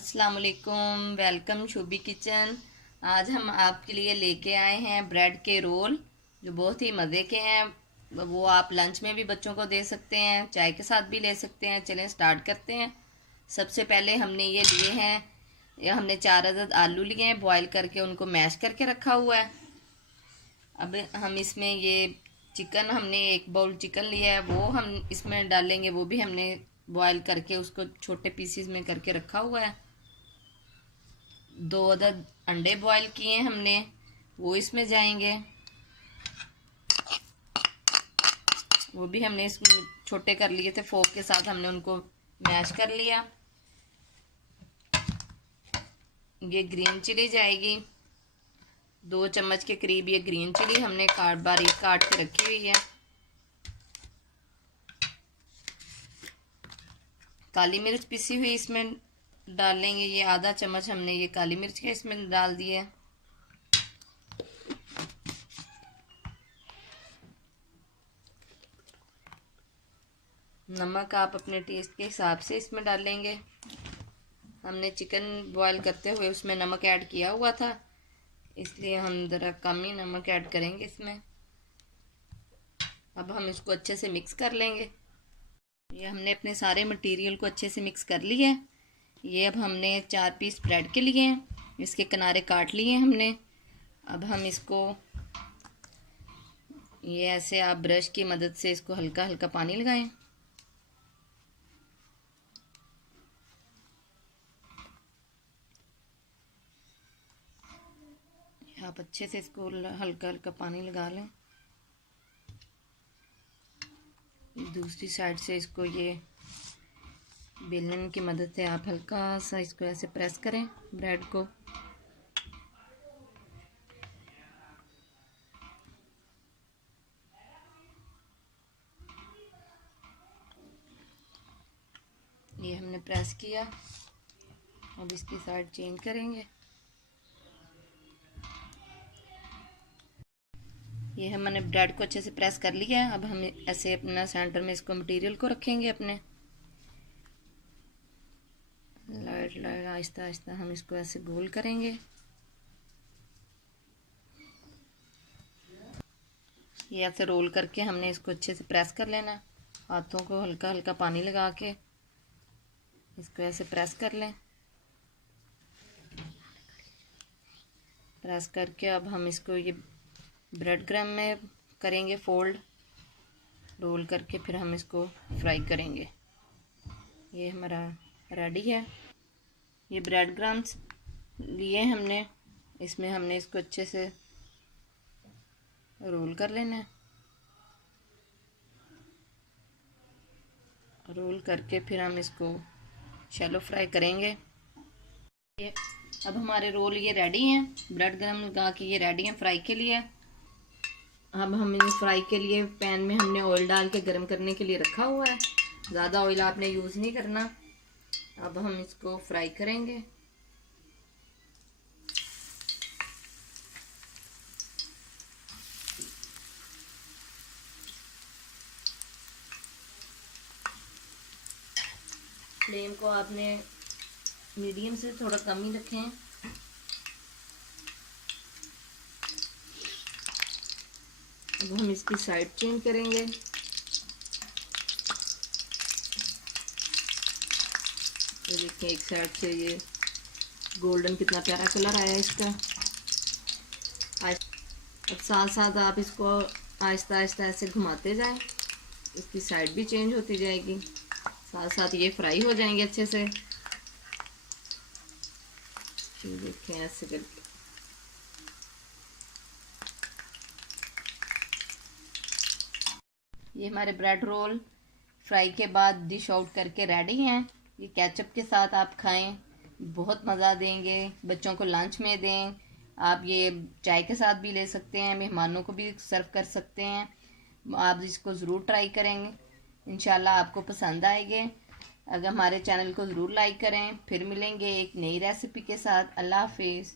अस्सलाम वालेकुम, welcome शोभी kitchen. आज हम आपके लिए लेके आए हैं ब्रेड के रोल जो बहुत ही मज़े के हैं। वो आप लंच में भी बच्चों को दे सकते हैं, चाय के साथ भी ले सकते हैं। चलें स्टार्ट करते हैं। सबसे पहले हमने ये लिए हैं, ये हमने 4 अदद आलू लिए हैं, बॉईल करके उनको मैश करके रखा हुआ है। अब हम इसमें ये चिकन, हमने 1 बाउल चिकन लिया है, वो हम इसमें डालेंगे। वो भी हमने बॉईल करके उसको छोटे पीसीज में करके रखा हुआ है। 2 अदद अंडे बॉईल किए हैं हमने, वो इसमें जाएंगे। वो भी हमने इसमें छोटे कर लिए थे, फोक के साथ हमने उनको मैश कर लिया। ये ग्रीन चिली जाएगी, 2 चम्मच के करीब ये ग्रीन चिली हमने बारीक काट के रखी हुई है। काली मिर्च पिसी हुई इसमें डालेंगे, ये आधा चम्मच हमने ये काली मिर्च का इसमें डाल दिया। नमक आप अपने टेस्ट के हिसाब से इसमें डालेंगे। हमने चिकन बॉईल करते हुए उसमें नमक ऐड किया हुआ था, इसलिए हम ज़रा कम ही नमक ऐड करेंगे इसमें। अब हम इसको अच्छे से मिक्स कर लेंगे। ये हमने अपने सारे मटेरियल को अच्छे से मिक्स कर लिया है। ये अब हमने 4 पीस ब्रेड के लिए हैं, इसके किनारे काट लिए हैं हमने। अब हम इसको ये ऐसे आप ब्रश की मदद से इसको हल्का हल्का पानी लगाएं। आप अच्छे से इसको हल्का हल्का पानी लगा लें। दूसरी साइड से इसको ये बेलन की मदद से आप हल्का सा इसको ऐसे प्रेस करें ब्रेड को। ये हमने प्रेस किया, अब इसकी साइड चेंज करेंगे। ये हमने ब्रेड को अच्छे से प्रेस कर लिया है। अब हम ऐसे अपना सेंटर में इसको मटेरियल को रखेंगे अपने। लाइट लाइट आहिस्ता आहिस्ता हम इसको ऐसे गोल करेंगे। ये ऐसे रोल करके हमने इसको अच्छे से प्रेस कर लेना। हाथों को हल्का हल्का पानी लगा के इसको ऐसे प्रेस कर लें। प्रेस करके अब हम इसको ये ब्रेड क्रम्ब में करेंगे फोल्ड, रोल करके फिर हम इसको फ्राई करेंगे। ये हमारा रेडी है। ये ब्रेड क्रम्ब्स लिए हमने, इसमें हमने इसको अच्छे से रोल कर लेना है। रोल करके फिर हम इसको शैलो फ्राई करेंगे। ये अब हमारे रोल ये रेडी हैं, ब्रेड क्रम्ब लगा के ये रेडी हैं फ्राई के लिए। अब हम इन्हें फ्राई के लिए पैन में हमने ऑयल डाल के गर्म करने के लिए रखा हुआ है। ज़्यादा ऑयल आपने यूज़ नहीं करना। अब हम इसको फ्राई करेंगे। फ्लेम को आपने मीडियम से थोड़ा कम ही रखें। अब हम इसकी साइड चेंज करेंगे। ये देखिए एक साइड से ये गोल्डन कितना प्यारा कलर आया इसका। अब साथ साथ आप इसको आहिस्ता आहिस्ता ऐसे घुमाते जाएं, इसकी साइड भी चेंज होती जाएगी, साथ साथ ये फ्राई हो जाएंगे अच्छे से। ये देखें ऐसे करके। ये हमारे ब्रेड रोल फ्राई के बाद डिश आउट करके रेडी हैं। ये केचप के साथ आप खाएं, बहुत मज़ा देंगे। बच्चों को लंच में दें, आप ये चाय के साथ भी ले सकते हैं, मेहमानों को भी सर्व कर सकते हैं। आप इसको ज़रूर ट्राई करेंगे, इंशाल्लाह आपको पसंद आएंगे। अगर हमारे चैनल को ज़रूर लाइक करें। फिर मिलेंगे एक नई रेसिपी के साथ। अल्लाह हाफिज़।